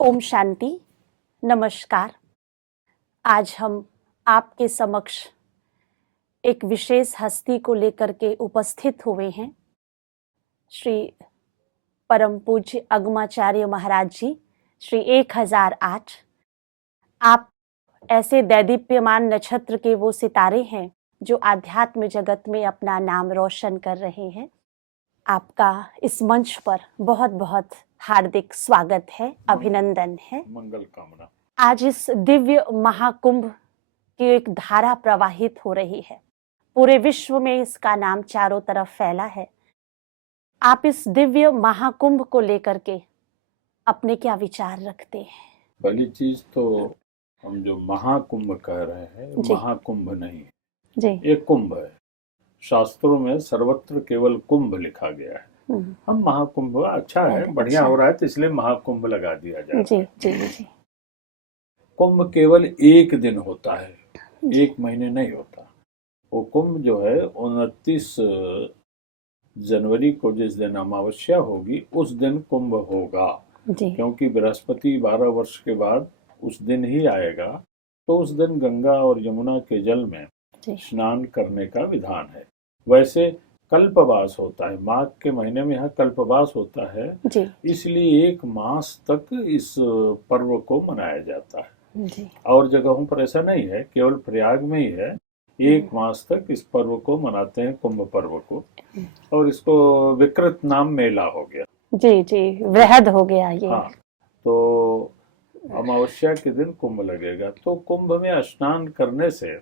ओम शांति। नमस्कार। आज हम आपके समक्ष एक विशेष हस्ती को लेकर के उपस्थित हुए हैं। श्री परम पूज्य अगमाचार्य महाराज जी, श्री 1008। आप ऐसे दैदीप्यमान नक्षत्र के वो सितारे हैं जो आध्यात्म जगत में अपना नाम रोशन कर रहे हैं। आपका इस मंच पर बहुत बहुत हार्दिक स्वागत है, अभिनंदन है, मंगल कामना। आज इस दिव्य महाकुंभ की एक धारा प्रवाहित हो रही है। पूरे विश्व में इसका नाम चारों तरफ फैला है। आप इस दिव्य महाकुंभ को लेकर के अपने क्या विचार रखते हैं? पहली चीज तो हम जो महाकुंभ कह रहे हैं, जी। महाकुंभ नहीं है, जी। एक कुंभ है। शास्त्रों में सर्वत्र केवल कुंभ लिखा गया है। हम महाकुंभ अच्छा है, बढ़िया हो रहा है, तो इसलिए महाकुंभ लगा दिया जाए। जी जी जी। कुंभ केवल एक दिन होता है, एक महीने नहीं होता। वो कुंभ जो है 29 जनवरी को जिस दिन अमावस्या होगी उस दिन कुंभ होगा। जी। क्योंकि बृहस्पति 12 वर्ष के बाद उस दिन ही आएगा, तो उस दिन गंगा और यमुना के जल में स्नान करने का विधान है। वैसे कल्पवास होता है, माघ के महीने में यहाँ कल्पवास होता है, इसलिए एक मास तक इस पर्व को मनाया जाता है। और जगहों पर ऐसा नहीं है, केवल प्रयाग में ही है, एक मास तक इस पर्व को मनाते हैं, कुंभ पर्व को। और इसको विकृत नाम मेला हो गया। जी जी, वृहद हो गया ये। हाँ, तो अमावस्या के दिन कुंभ लगेगा, तो कुंभ में स्नान करने से,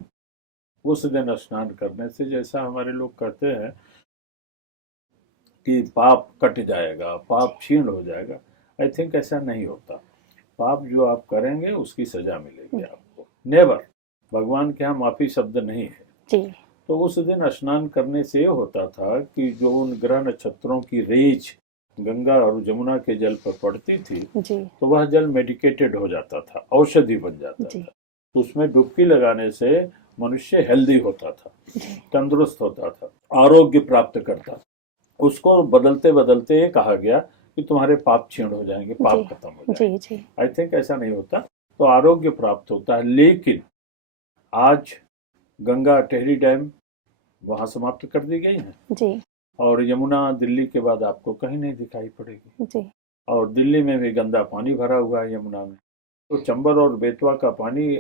उस दिन स्नान करने से, जैसा हमारे लोग कहते हैं कि पाप कट जाएगा, पाप क्षीण हो जाएगा, आई थिंक ऐसा नहीं होता। पाप जो आप करेंगे उसकी सजा मिलेगी आपको, नेवर। भगवान के यहाँ माफी शब्द नहीं है जी। तो उस दिन स्नान करने से होता था कि जो उन ग्रह नक्षत्रों की रेज गंगा और यमुना के जल पर पड़ती थी तो वह जल मेडिकेटेड हो जाता था, औषधि बन जाता था। तो उसमें डुबकी लगाने से मनुष्य हेल्दी होता था, तंदुरुस्त होता था, आरोग्य प्राप्त करता था। उसको बदलते बदलते ये कहा गया कि तुम्हारे पाप क्षीण हो जाएंगे, पाप खत्म हो जाएंगे। आई थिंक ऐसा नहीं होता, तो आरोग्य प्राप्त होता है। लेकिन आज गंगा टेहरी डैम वहां समाप्त कर दी गई है जी। और यमुना दिल्ली के बाद आपको कहीं नहीं दिखाई पड़ेगी जी। और दिल्ली में भी गंदा पानी भरा हुआ है यमुना में, तो चंबल और बेतवा का पानी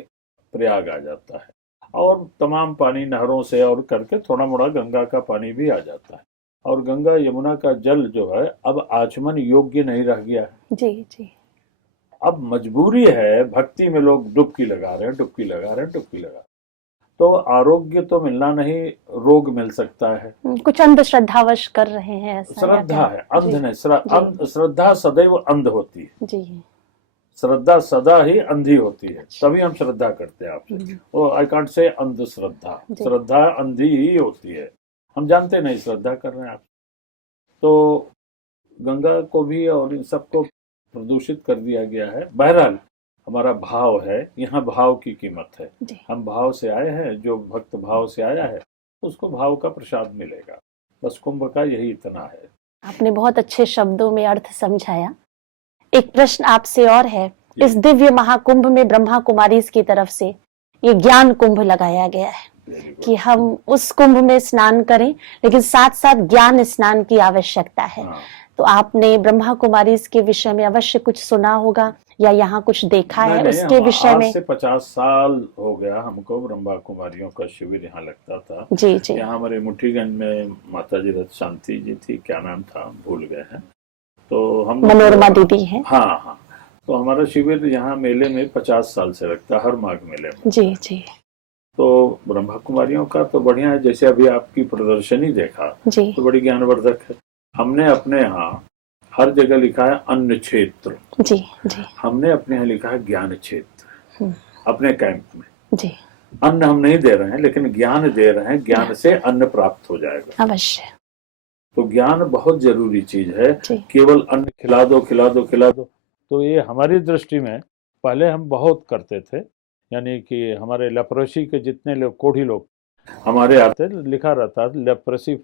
प्रयाग आ जाता है और तमाम पानी नहरों से और करके थोड़ा मोड़ा गंगा का पानी भी आ जाता है। और गंगा यमुना का जल जो है अब आचमन योग्य नहीं रह गया है। जी जी। अब मजबूरी है, भक्ति में लोग डुबकी लगा रहे हैं, डुबकी लगा रहे हैं, डुबकी लगा रहे हैं। तो आरोग्य तो मिलना नहीं, रोग मिल सकता है। कुछ अंधश्रद्धावश कर रहे हैं ऐसा? श्रद्धा है, अंध नहीं। श्रद्धा सदैव अंध होती है जी। श्रद्धा सदा ही अंधी होती है, तभी हम श्रद्धा करते हैं आपसे। वो आई कांट से अंधश्रद्धा, श्रद्धा अंधी ही होती है, हम जानते नहीं श्रद्धा कर रहे हैं आप। तो गंगा को भी और इन सबको प्रदूषित कर दिया गया है। बहरहाल हमारा भाव है, यहाँ भाव की कीमत है। हम भाव से आए हैं, जो भक्त भाव से आया है उसको भाव का प्रसाद मिलेगा। बस कुंभ का यही इतना है। आपने बहुत अच्छे शब्दों में अर्थ समझाया। एक प्रश्न आपसे और है, इस दिव्य महाकुंभ में ब्रह्मा कुमारी की तरफ से ये ज्ञान कुंभ लगाया गया है कि हम उस कुंभ में स्नान करें, लेकिन साथ साथ ज्ञान स्नान की आवश्यकता है। तो आपने ब्रह्मा कुमारी के विषय में अवश्य कुछ सुना होगा या यहाँ कुछ देखा है उसके विषय में? आज से 50 साल हो गया हमको ब्रह्मा कुमारियों का शिविर यहाँ लगता था। जी जी। यहाँ हमारे मुठीगंज में माता जी रथ शांति जी थी, क्या नाम था भूल गए हैं, तो हम मनोरमा दीदी है। हाँ हाँ, तो हमारा शिविर यहाँ मेले में 50 साल से लगता है, हर माघ मेले में। जी जी। तो ब्रह्मा कुमारियों का तो बढ़िया है, जैसे अभी आपकी प्रदर्शनी देखा जी, तो बड़ी ज्ञानवर्धक है। हमने अपने यहाँ हर जगह लिखा है अन्न क्षेत्र। जी जी। हमने अपने यहाँ लिखा है ज्ञान क्षेत्र। अपने कैंप में जी। अन्न हम नहीं दे रहे हैं, लेकिन ज्ञान दे रहे हैं, ज्ञान से अन्न प्राप्त हो जाएगा अवश्य। तो ज्ञान बहुत जरूरी चीज है। केवल अन्न खिला दो खिला दो खिला दो, तो ये हमारी दृष्टि में पहले हम बहुत करते थे। यानी कि हमारे लेप्रोसी के जितने लोग, कोढ़ी लोग हमारे आते, लिखा रहता leprosy,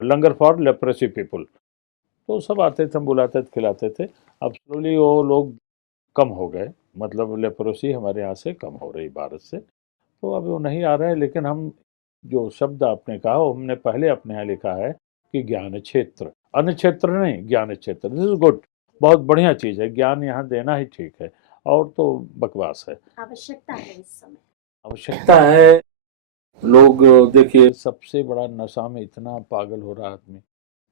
langar for leprosy people, तो सब आते थे, हम बुलाते थे, खिलाते थे। अब स्लोली वो लोग कम हो गए, मतलब लेप्रोसी हमारे यहाँ से कम हो रही भारत से, तो अब वो नहीं आ रहा है। लेकिन हम जो शब्द आपने कहा वो हमने पहले अपने यहाँ लिखा है कि ज्ञान क्षेत्र, अन्य क्षेत्र नहीं, ज्ञान क्षेत्र। दिस इज गुड, बहुत बढ़िया चीज है, ज्ञान यहाँ देना ही ठीक है, और तो बकवास है। आवश्यकता है इस समय, आवश्यकता है। लोग देखिए सबसे बड़ा नशा में इतना पागल हो रहा आदमी,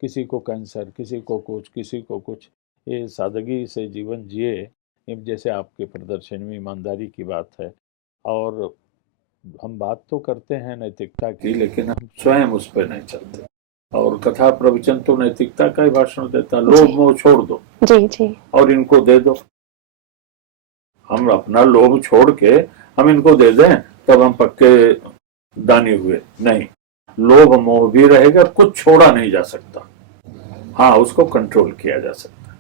किसी को कैंसर, किसी को कुछ, किसी को कुछ। ये सादगी से जीवन जिए, जैसे आपके प्रदर्शन में ईमानदारी की बात है। और हम बात तो करते हैं नैतिकता की, लेकिन हम स्वयं उस पर नहीं चलते। और कथा प्रवचन तो नैतिकता का ही भाषण देता, लोभ मोह छोड़ दो जी जी, और इनको दे दो। हम अपना लोभ छोड़ के हम इनको दे दें, तब हम पक्के दानी हुए। नहीं, लोभ मोह भी रहेगा, कुछ छोड़ा नहीं जा सकता। हाँ, उसको कंट्रोल किया जा सकता,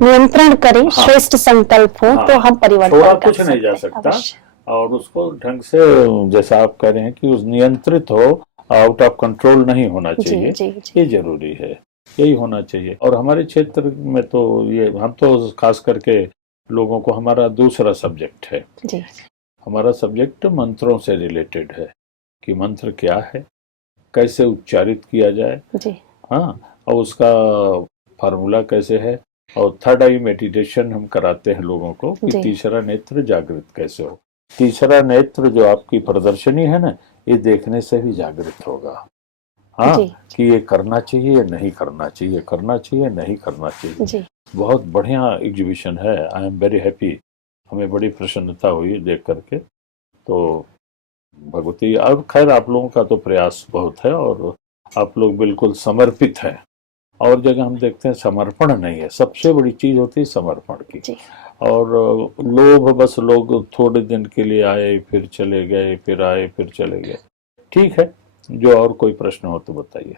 नियंत्रण करें। हाँ, श्रेष्ठ संकल्प हो तो हम परिवर्तन छोड़ा कर कुछ नहीं जा सकता। अवश्य। और उसको ढंग से, जैसा आप कह रहे हैं कि उस नियंत्रित हो, आउट ऑफ कंट्रोल नहीं होना चाहिए। जी, जी, जी। ये जरूरी है, यही होना चाहिए। और हमारे क्षेत्र में तो ये, हम तो खास करके लोगों को, हमारा दूसरा सब्जेक्ट है जी। हमारा सब्जेक्ट मंत्रों से रिलेटेड है, कि मंत्र क्या है, कैसे उच्चारित किया जाए जी। हाँ, और उसका फार्मूला कैसे है। और थर्ड आई मेडिटेशन हम कराते हैं लोगों को, कि तीसरा नेत्र जागृत कैसे हो। तीसरा नेत्र जो आपकी प्रदर्शनी है ना, ये देखने से भी जागृत होगा। हाँ, कि ये करना चाहिए, नहीं करना चाहिए, करना चाहिए, नहीं करना चाहिए। बहुत बढ़िया एग्जीबिशन है, आई एम वेरी हैप्पी। हमें बड़ी प्रसन्नता हुई देख करके। तो भगवती, अब खैर आप लोगों का तो प्रयास बहुत है, और आप लोग बिल्कुल समर्पित हैं। और जगह हम देखते हैं समर्पण नहीं है, सबसे बड़ी चीज होती है समर्पण की। और लोभ, बस लोग थोड़े दिन के लिए आए फिर चले गए, फिर आए फिर चले गए। ठीक है, जो और कोई प्रश्न हो तो बताइए।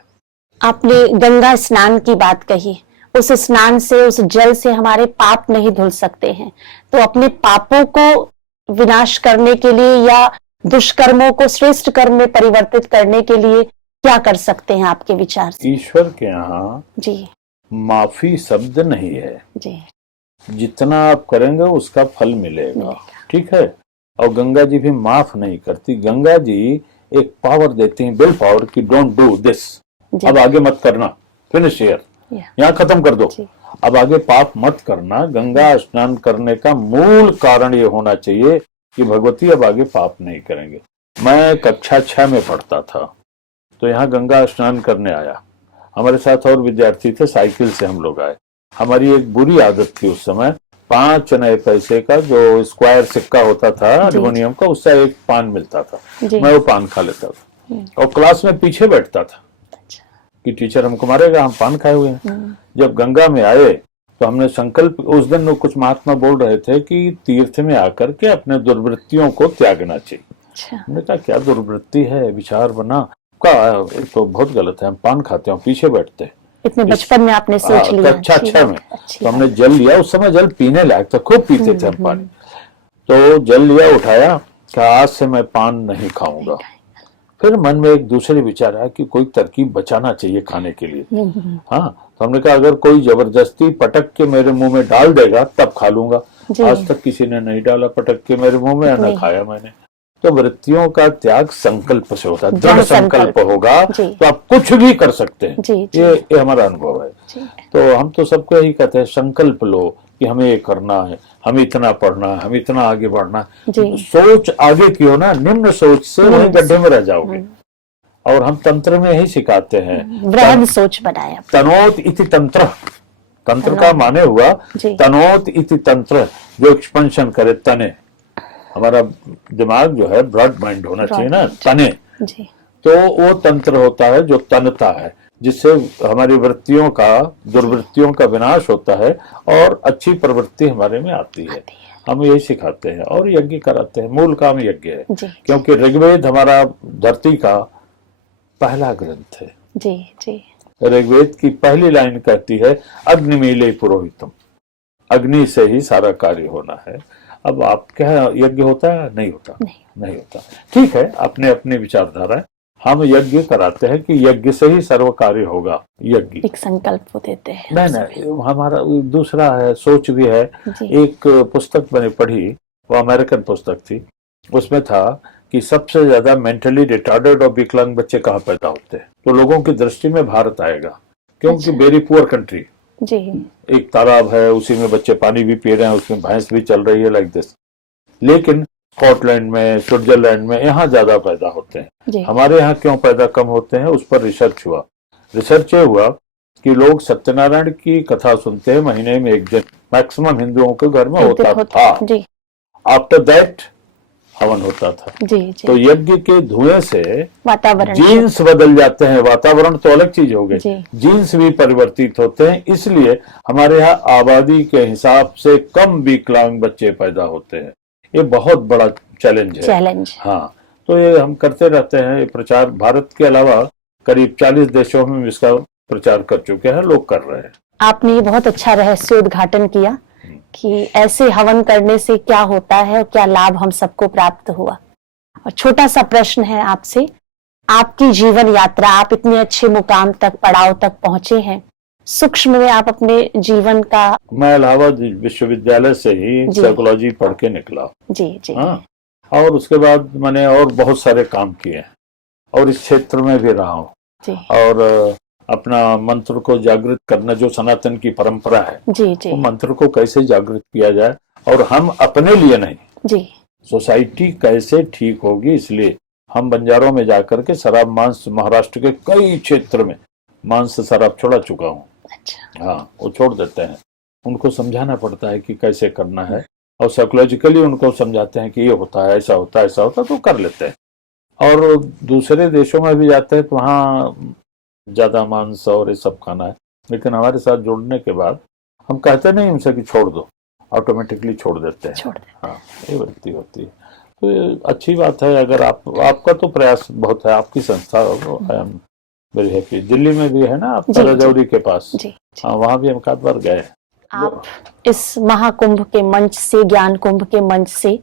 आपने गंगा स्नान की बात कही, उस स्नान से, उस जल से हमारे पाप नहीं धुल सकते हैं, तो अपने पापों को विनाश करने के लिए या दुष्कर्मों को श्रेष्ठ कर्म में परिवर्तित करने के लिए क्या कर सकते हैं आपके विचार से? ईश्वर के यहाँ जी माफी शब्द नहीं है जी, जितना आप करेंगे उसका फल मिलेगा। ठीक है, और गंगा जी भी माफ नहीं करती। गंगा जी एक पावर देती हैं, विल पावर, की डोंट डू दिस, अब आगे मत करना, फिनिश हियर, यहाँ खत्म कर दो, अब आगे पाप मत करना। गंगा स्नान करने का मूल कारण ये होना चाहिए कि भगवती अब आगे पाप नहीं करेंगे। मैं कक्षा 6 में पढ़ता था, तो यहाँ गंगा स्नान करने आया, हमारे साथ और विद्यार्थी थे, साइकिल से हम लोग आए। हमारी एक बुरी आदत थी उस समय, 5 नए पैसे का जो स्क्वायर सिक्का होता था एल्युमिनियम का, उससे एक पान मिलता था, मैं वो पान खा लेता था और क्लास में पीछे बैठता था कि टीचर हमको मारेगा, हम पान खाए हुए हैं। जब गंगा में आए तो हमने संकल्प, उस दिन कुछ महात्मा बोल रहे थे कि तीर्थ में आकर के अपने दुर्वृत्तियों को त्यागना चाहिए। हमने कहा क्या दुर्वृत्ति है, विचार बना का तो बहुत गलत है, हम पान खाते हैं पीछे बैठते हैं। इतने बचपन में आपने सोच लिया? कक्षा 6 में। तो हमने जल लिया, उस समय जल पीने लायक था, खूब पीते थे हम पानी। तो जल लिया, उठाया, कहा आज से मैं पान नहीं खाऊंगा। फिर मन में एक दूसरे विचार आया कि कोई तरकीब बचाना चाहिए खाने के लिए। हाँ, तो हमने कहा अगर कोई जबरदस्ती पटक के मेरे मुंह में डाल देगा तब खा लूंगा। आज तक किसी ने नहीं डाला पटक के मेरे मुंह में, ना खाया मैंने। तो वृत्तियों का त्याग संकल्प से होता है, दृढ़ संकल्प होगा तो आप कुछ भी कर सकते हैं। ये हमारा अनुभव है। तो हम तो सबको यही कहते हैं, संकल्प लो कि हमें ये करना है, हमें इतना पढ़ना है, हमें इतना आगे बढ़ना है। सोच आगे की हो ना, निम्न सोच से वही गड्ढे में रह जाओगे। और हम तंत्र में यही सिखाते हैं, वृहद सोच बनाया। तनोत इति तंत्र, तंत्र का माने हुआ तनोत इति तंत्र, जो एक्सपेंशन करे, तने। हमारा दिमाग जो है ब्रॉड माइंड होना चाहिए ना, तने। तो वो तंत्र होता है जो तनता है, जिससे हमारी वृत्तियों का, दुर्वृत्तियों का विनाश होता है और अच्छी प्रवृत्ति हमारे में आती है। हम यही सिखाते हैं और यज्ञ कराते हैं। मूल काम यज्ञ है, क्योंकि ऋग्वेद हमारा धरती का पहला ग्रंथ है। जी जी, ऋग्वेद की पहली लाइन कहती है अग्निमीले पुरोहितम, अग्नि से ही सारा कार्य होना है। अब आप क्या, यज्ञ होता है? नहीं होता, नहीं होता। ठीक है, अपने अपने विचारधारा है, हम यज्ञ कराते हैं कि यज्ञ से ही सर्व कार्य होगा। यज्ञ एक संकल्प वो देते हैं। नहीं, हमारा दूसरा है, सोच भी है। एक पुस्तक मैंने पढ़ी, वो अमेरिकन पुस्तक थी, उसमें था कि सबसे ज्यादा मेंटली रिटार्डेड और विकलांग बच्चे कहाँ पैदा होते हैं, तो लोगों की दृष्टि में भारत आएगा, क्योंकि वेरी पुअर कंट्री जी। एक तालाब है, उसी में बच्चे पानी भी पी रहे हैं, उसमें भैंस भी चल रही है, लाइक दिस। लेकिन स्कॉटलैंड में, स्विट्जरलैंड में यहाँ ज्यादा पैदा होते हैं। हमारे यहाँ क्यों पैदा कम होते हैं, उस पर रिसर्च हुआ। रिसर्च ये हुआ कि लोग सत्यनारायण की कथा सुनते हैं महीने में एक दिन, मैक्सिमम हिंदुओं के घर में होता था। आफ्टर दैट हवन होता था। तो यज्ञ के धुएं से वातावरण, जीन्स बदल जाते हैं। वातावरण तो अलग चीज हो गई, जीन्स भी परिवर्तित होते हैं। इसलिए हमारे यहाँ आबादी के हिसाब से कम विकलांग बच्चे पैदा होते हैं। ये बहुत बड़ा चैलेंज है। हाँ, तो ये हम करते रहते हैं प्रचार। भारत के अलावा करीब 40 देशों में इसका प्रचार कर चुके हैं, लोग कर रहे हैं। आपने ये बहुत अच्छा रहस्योद्घाटन किया कि ऐसे हवन करने से क्या होता है और क्या लाभ हम सबको प्राप्त हुआ। और छोटा सा प्रश्न है आपसे, आपकी जीवन यात्रा, आप इतने अच्छे मुकाम तक, पड़ाव तक पहुंचे हैं, सूक्ष्म में आप अपने जीवन का। मैं इलाहाबाद विश्वविद्यालय से ही साइकोलॉजी पढ़ के निकला। जी। हाँ, और उसके बाद मैंने और बहुत सारे काम किए और इस क्षेत्र में भी रहा हूँ। और अपना मंत्र को जागृत करना, जो सनातन की परंपरा है, वो मंत्र को कैसे जागृत किया जाए, और हम अपने लिए नहीं, सोसाइटी कैसे ठीक होगी, इसलिए हम बंजारों में जाकर के शराब मांस, महाराष्ट्र के कई क्षेत्र में मांस से शराब छोड़ा चुका हूँ। अच्छा। हाँ, वो छोड़ देते हैं, उनको समझाना पड़ता है कि कैसे करना है, और साइकोलॉजिकली उनको समझाते हैं कि ये होता है, ऐसा होता है, ऐसा होता है, तो कर लेते हैं। और दूसरे देशों में भी जाते हैं तो वहाँ ज्यादा मांस और ये सब खाना है, लेकिन हमारे साथ जुड़ने के बाद हम कहते नहीं उनसे कि छोड़ दो, ऑटोमेटिकली छोड़ देते हैं। हाँ, ये वृत्ति होती है। तो ये अच्छी बात है। अगर आपका तो प्रयास बहुत है, आपकी संस्था है, वेरी हैप्पी। दिल्ली में भी है ना आपका, रजौरी के पास। हाँ, वहाँ भी हम काफी बार गए। आप इस महाकुंभ के मंच से, ज्ञान कुंभ के मंच से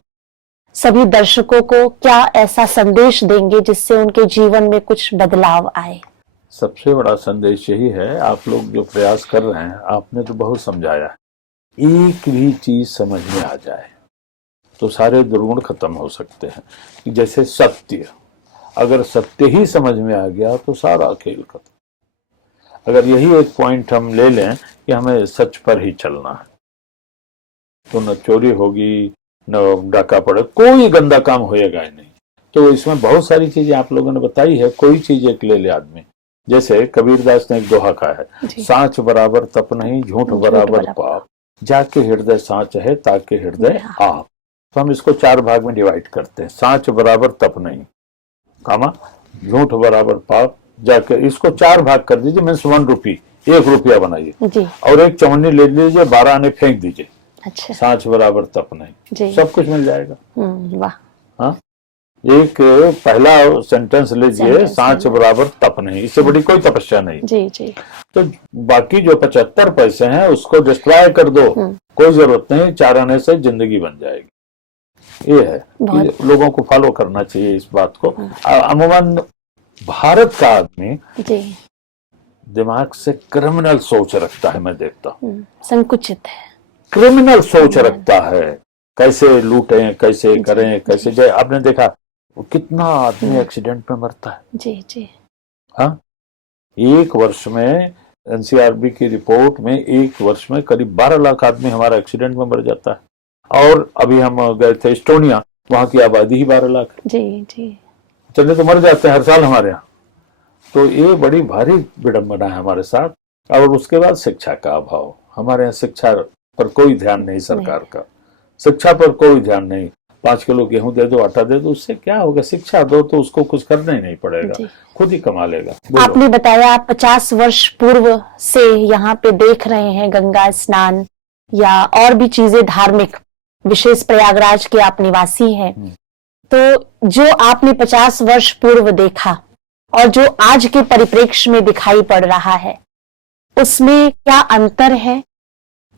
सभी दर्शकों को क्या ऐसा संदेश देंगे जिससे उनके जीवन में कुछ बदलाव आए? सबसे बड़ा संदेश यही है, आप लोग जो प्रयास कर रहे हैं, आपने तो बहुत समझाया, एक भी चीज समझ में आ जाए तो सारे दुर्गुण खत्म हो सकते हैं। जैसे सत्य, अगर सत्य ही समझ में आ गया तो सारा खेल खत्म। अगर यही एक पॉइंट हम ले लें कि हमें सच पर ही चलना है, तो न चोरी होगी, न डाका पड़े, कोई गंदा काम होएगा ही नहीं। तो इसमें बहुत सारी चीजें आप लोगों ने बताई है, कोई चीज एक ले ले आदमी। जैसे कबीरदास ने एक दोहा कहा है, सांच बराबर तप नहीं, झूठ बराबर पाप, जाके हृदय सांच है, ताके हृदय आप। तो हम इसको 4 भाग में डिवाइड करते हैं। सांच बराबर तप नहीं, कामा, झूठ बराबर पाप, जाके इसको 4 भाग कर दीजिए, मीन्स 1 रुपी, 1 रुपया बनाइए, और एक चवन्नी ले लीजिए, 12 आने फेंक दीजिए। अच्छा। सांच बराबर तप नहीं, सब कुछ मिल जाएगा। वाह। हाँ, एक पहला सेंटेंस लीजिए, सांच बराबर तप नहीं, इससे बड़ी कोई तपस्या नहीं। जी। तो बाकी जो 75 पैसे हैं उसको डिस्ट्रॉय कर दो, कोई जरूरत नहीं, 4 आने से जिंदगी बन जाएगी। ये है कि लोगों को फॉलो करना चाहिए इस बात को। अमूमन भारत का आदमी दिमाग से क्रिमिनल सोच रखता है, मैं देखता हूँ, संकुचित है, क्रिमिनल सोच रखता है, कैसे लूटें, कैसे करें, कैसे जाए। आपने देखा कितना आदमी एक्सीडेंट में मरता है। जी। हाँ, एक वर्ष में एनसीआरबी की रिपोर्ट में एक वर्ष में करीब 12 लाख आदमी हमारा एक्सीडेंट में मर जाता है। और अभी हम गए थे एस्टोनिया, वहां की आबादी ही 12 लाख। जी। चले तो मर जाते हैं हर साल हमारे यहाँ। तो ये बड़ी भारी विडंबना है हमारे साथ। और उसके बाद शिक्षा का अभाव, हमारे यहाँ शिक्षा पर कोई ध्यान नहीं सरकार का, शिक्षा पर कोई ध्यान नहीं। 5 किलो गेहूं दे दो, आटा दे दो, उससे क्या होगा? शिक्षा दो तो उसको कुछ करना ही नहीं पड़ेगा, खुद ही कमा लेगा। आपने बताया आप 50 वर्ष पूर्व से यहाँ पे देख रहे हैं गंगा स्नान या और भी चीजें धार्मिक, विशेष प्रयागराज के आप निवासी हैं। तो जो आपने 50 वर्ष पूर्व देखा और जो आज के परिप्रेक्ष्य में दिखाई पड़ रहा है, उसमें क्या अंतर है?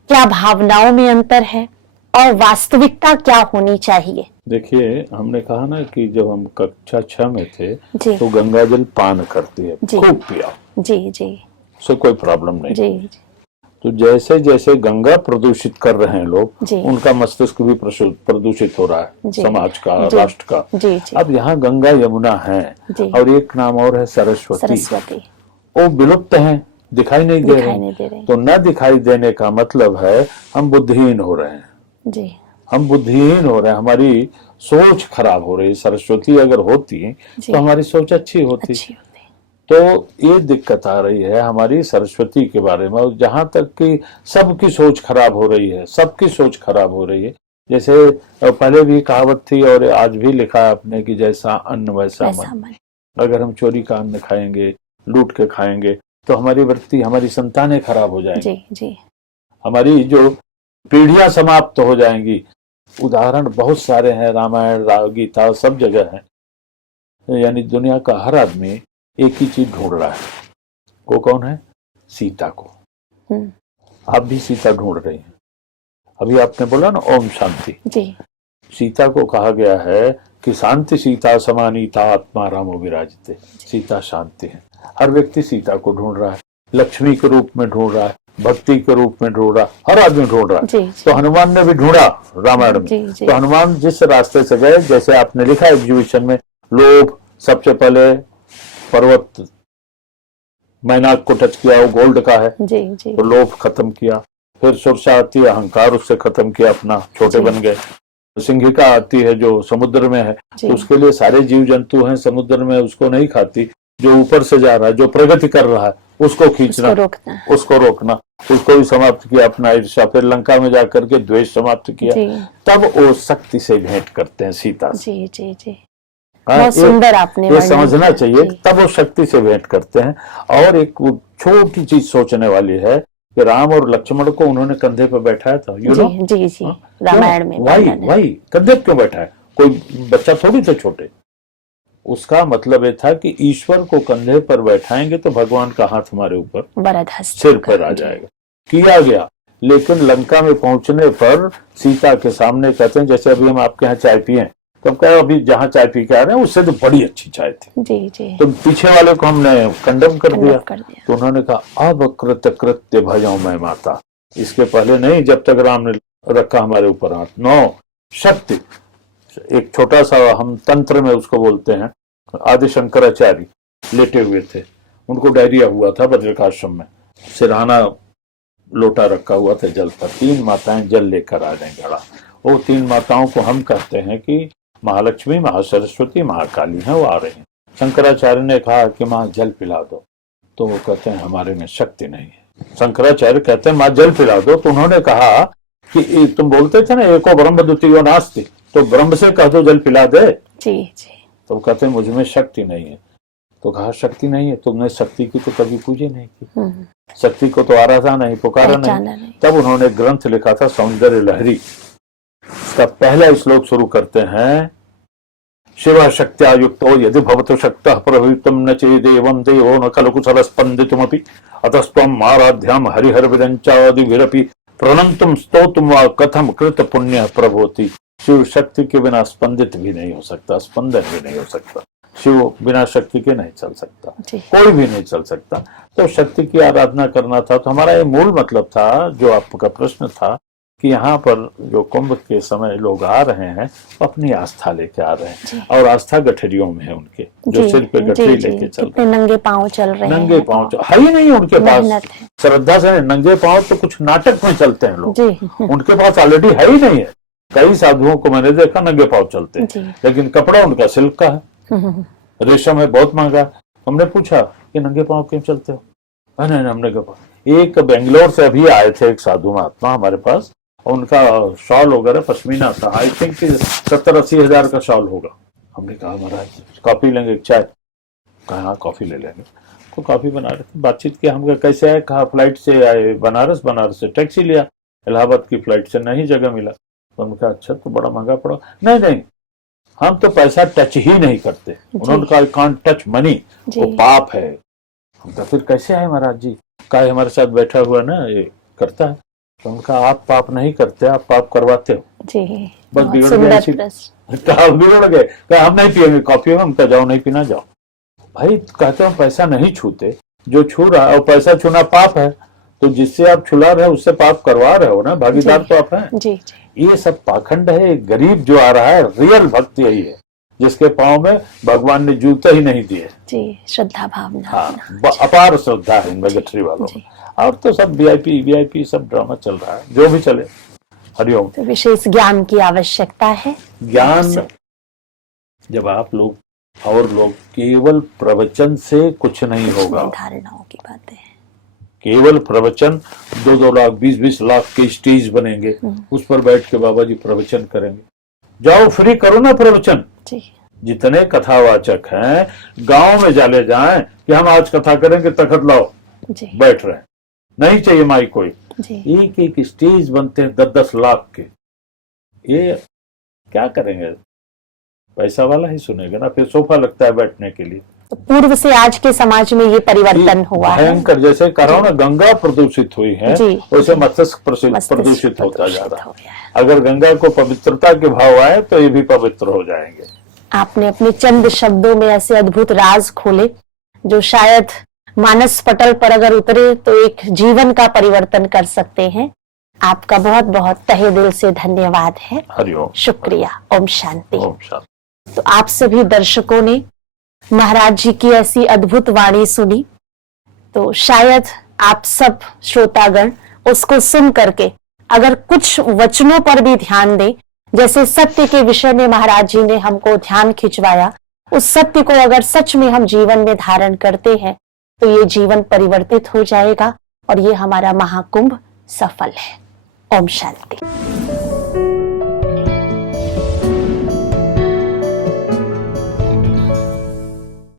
क्या भावनाओं में अंतर है? और वास्तविकता क्या होनी चाहिए? देखिए, हमने कहा ना कि जब हम कक्षा 6 में थे तो गंगा जल पान करती है, खूब पिया जी जी, उससे कोई प्रॉब्लम नहीं जी। तो जैसे जैसे गंगा प्रदूषित कर रहे हैं लोग, उनका मस्तिष्क भी प्रदूषित हो रहा है, समाज का, राष्ट्र का। अब यहाँ गंगा यमुना है और एक नाम और है सरस्वती, वो विलुप्त हैं, दिखाई नहीं दे रहे। तो न दिखाई देने का मतलब है हम बुद्धिहीन हो रहे हैं, हम बुद्धिहीन हो रहे हैं, हमारी सोच खराब हो रही है। सरस्वती अगर होती तो हमारी सोच अच्छी होती। तो ये दिक्कत आ रही है हमारी सरस्वती के बारे में, और जहां तक कि सबकी सोच खराब हो रही है, सबकी सोच खराब हो रही है। जैसे पहले भी कहावत थी और आज भी लिखा है आपने कि जैसा अन्न वैसा मन। अगर हम चोरी का अन्न खाएंगे, लूट के खाएंगे, तो हमारी वृत्ति, हमारी संतानें खराब हो जाएंगी, हमारी जो पीढ़ियां समाप्त हो जाएंगी। उदाहरण बहुत सारे हैं, रामायण, गीता, सब जगह है। यानी दुनिया का हर आदमी एक ही चीज ढूंढ रहा है, वो कौन है? सीता को। आप भी सीता ढूंढ रही हैं। अभी आपने बोला ना ओम शांति, सीता को कहा गया है कि शांति सीता समानीता आत्मा रामो विराजते। सीता शांति है। हर व्यक्ति सीता को ढूंढ रहा है, लक्ष्मी के रूप में ढूंढ रहा है, भक्ति के रूप में ढूंढ रहा, हर आदमी ढूंढ रहा है। तो हनुमान ने भी ढूंढा रामायण में। तो हनुमान जिस रास्ते से गए, जैसे आपने लिखा एग्जीबिशन में, लोभ सबसे पहले पर्वत मैनाक को टच किया, वो गोल्ड का है, तो लोभ खत्म किया। फिर सुरसा आती है, अहंकार उससे खत्म किया, अपना छोटे बन गए। सिंहिका आती है जो समुद्र में है, तो उसके लिए सारे जीव जंतु हैं समुद्र में, उसको नहीं खाती। जो ऊपर से जा रहा है, जो प्रगति कर रहा है, उसको खींचना, उसको रोकना, उसको भी समाप्त किया, अपना ईर्ष्या। फिर लंका में जाकर के द्वेष समाप्त किया। तब वो शक्ति से भेंट करते हैं सीता से। बहुत सुंदर आपने ये समझना चाहिए। तब वो शक्ति से भेंट करते हैं। और एक छोटी चीज सोचने वाली है कि राम और लक्ष्मण को उन्होंने कंधे पर बैठाया था, रामायण में। वही कंधे पर क्यों बैठाया? कोई बच्चा थोड़ी थे छोटे। उसका मतलब ये था कि ईश्वर को कंधे पर बैठाएंगे तो भगवान का हाथ हमारे ऊपर सिर पर आ जाएगा। किया गया। लेकिन लंका में पहुंचने पर सीता के सामने कहते हैं, जैसे अभी हम आपके यहाँ चाय पिए, तो कहा अभी जहाँ चाय पी के आ रहे हैं उससे तो बड़ी अच्छी चाय थी, तो पीछे वाले को हमने कंडम कर दिया। तो उन्होंने कहा अब कृत्य भजो मैं माता। इसके पहले नहीं, जब तक राम ने रखा हमारे ऊपर हाथ। 9 शक्ति। एक छोटा सा, हम तंत्र में उसको बोलते हैं, आदि शंकराचार्य लेटे हुए थे, उनको डायरिया हुआ था बद्रिकाश्रम में। सिरहाना लोटा रखा हुआ था जल पर, 3 माताएं जल लेकर आ गई घड़ा। वो 3 माताओं को हम कहते हैं कि महालक्ष्मी, महासरस्वती, महाकाली हैं, वो आ रही हैं। शंकराचार्य ने कहा कि माँ जल पिला दो, तो वो कहते हैं हमारे में शक्ति नहीं है। शंकराचार्य कहते हैं माँ जल पिला दो, तो उन्होंने कहा कि तुम बोलते थे ना एको ब्रह्म द्वितीयो नास्ति, तो ब्रह्म से कह दो जल पिला दे। तो वो कहते हैं मुझ में शक्ति नहीं है। तो कहा शक्ति नहीं है, तुमने शक्ति की तो कभी पूजी नहीं की, शक्ति को तो आराधा नहीं, पुकारा नहीं। तब उन्होंने ग्रंथ लिखा था सौंदर्य लहरी। इसका पहला श्लोक शुरू करते हैं, शिव शक्त्या युक्तो यदि भवतो शक्तः प्रभवितुम न चेदेवं देवो न खलु कुशल स्पंदितुमपि अतस्त्वम् आराध्याम हरिहर विरंचादिभिरपि प्रणंतुम स्तोतुम वा कथम कृत पुण्य प्रभोति। शिव शक्ति के बिना स्पंदित भी नहीं हो सकता, स्पंदन भी नहीं हो सकता। शिव बिना शक्ति के नहीं चल सकता, कोई भी नहीं चल सकता। तो शक्ति की आराधना करना था। तो हमारा ये मूल मतलब था, जो आपका प्रश्न था, कि यहाँ पर जो कुंभ के समय लोग आ रहे हैं, अपनी आस्था लेके आ रहे हैं, और आस्था गठरियों में है उनके, जो सिर पे गठरी लेके चल रहे हैं, नंगे पांव चल रहे हैं। नंगे पांव है ही नहीं उनके पास श्रद्धा से। नंगे पांव तो कुछ नाटक में चलते हैं लोग, उनके पास ऑलरेडी है ही नहीं है। कई साधुओं को मैंने देखा नंगे पांव चलते हैं, लेकिन कपड़ा उनका सिल्क का है, रेशम है, बहुत महंगा। हमने पूछा कि नंगे पांव क्यों चलते हो? नहीं, हमने कहा। एक बेंगलोर से अभी आए थे एक साधु महात्मा हमारे पास, उनका शॉल वगैरह पश्मीना था, आई थिंक 70-80 हजार का शॉल होगा। हमने कहा महाराज कॉफी लेंगे, चाय? कहा कॉफी ले लेंगे। तो कॉफी बना रहे थे, बातचीत की। हमने कैसे आए? कहा फ्लाइट से आए बनारस, बनारस से टैक्सी लिया, इलाहाबाद की फ्लाइट से नहीं जगह मिला। तो हमने कहा अच्छा तो बड़ा महंगा पड़ा। नहीं, हम तो पैसा टच ही नहीं करते। उन्होंने कहा कांट टच मनी, वो पाप है। हम कहा फिर कैसे आए महाराज जी? कहा हमारे साथ बैठा हुआ ना ये करता है। तो उनका आप पाप नहीं करते, आप पाप करवाते हो। जी, बस बहुत बिगड़ सुंदर गए, प्रश्न। कहा बिगड़ गए, कहा हम नहीं पियेंगे कॉफी, हम कहा जाओ नहीं पीना जाओ। भाई कहते हैं पैसा नहीं छूते, जो छू रहा है और पैसा छूना पाप है, तो जिससे आप छुला रहे हो उससे पाप करवा रहे हो ना, भागीदार तो आप हैं। जी जी। ये सब पाखंड है। गरीब जो आ रहा है, रियल भक्त यही है जिसके पांव में भगवान ने जूते ही नहीं दिए। जी, श्रद्धा भावना। हाँ, अपार श्रद्धा है इनमें गठरी वालों में। और तो सब वीआईपी सब ड्रामा चल रहा है, जो भी चले। हरिओम। तो विशेष ज्ञान की आवश्यकता है। ज्ञान जब आप लोग और लोग केवल प्रवचन से कुछ नहीं होगा। धारणाओं की बातें हैं, केवल प्रवचन 2-2 लाख 20-20 लाख के स्टेज बनेंगे, उस पर बैठ के बाबा जी प्रवचन करेंगे। जाओ फ्री करो ना प्रवचन जी। जितने कथावाचक हैं गांव में चले जाएं कि हम आज कथा करेंगे, तखत लाओ जी। बैठ रहे, नहीं चाहिए माइक कोई। जी। एक एक स्टेज बनते हैं 10-10 लाख के। ये क्या करेंगे? पैसा वाला ही सुनेगा ना, फिर सोफा लगता है बैठने के लिए। तो पूर्व से आज के समाज में ये परिवर्तन हुआ है। भयंकर, जैसे कह रहा हूं ना गंगा प्रदूषित हुई है, वैसे मस्तिष्क प्रदूषित होता जा रहा है। अगर गंगा को पवित्रता के भाव आए तो ये भी पवित्र हो जाएंगे। आपने अपने चंद शब्दों में ऐसे अद्भुत राज खोले जो शायद मानस पटल पर अगर उतरे तो एक जीवन का परिवर्तन कर सकते हैं। आपका बहुत बहुत तहे दिल से धन्यवाद है। हरिओम। शुक्रिया। ओम शांति। ओम शांति। तो आप सभी दर्शकों ने महाराज जी की ऐसी अद्भुत वाणी सुनी, तो शायद आप सब श्रोतागण उसको सुन करके अगर कुछ वचनों पर भी ध्यान दें, जैसे सत्य के विषय में महाराज जी ने हमको ध्यान खिंचवाया, उस सत्य को अगर सच में हम जीवन में धारण करते हैं तो ये जीवन परिवर्तित हो जाएगा और ये हमारा महाकुंभ सफल है। ओम शांति।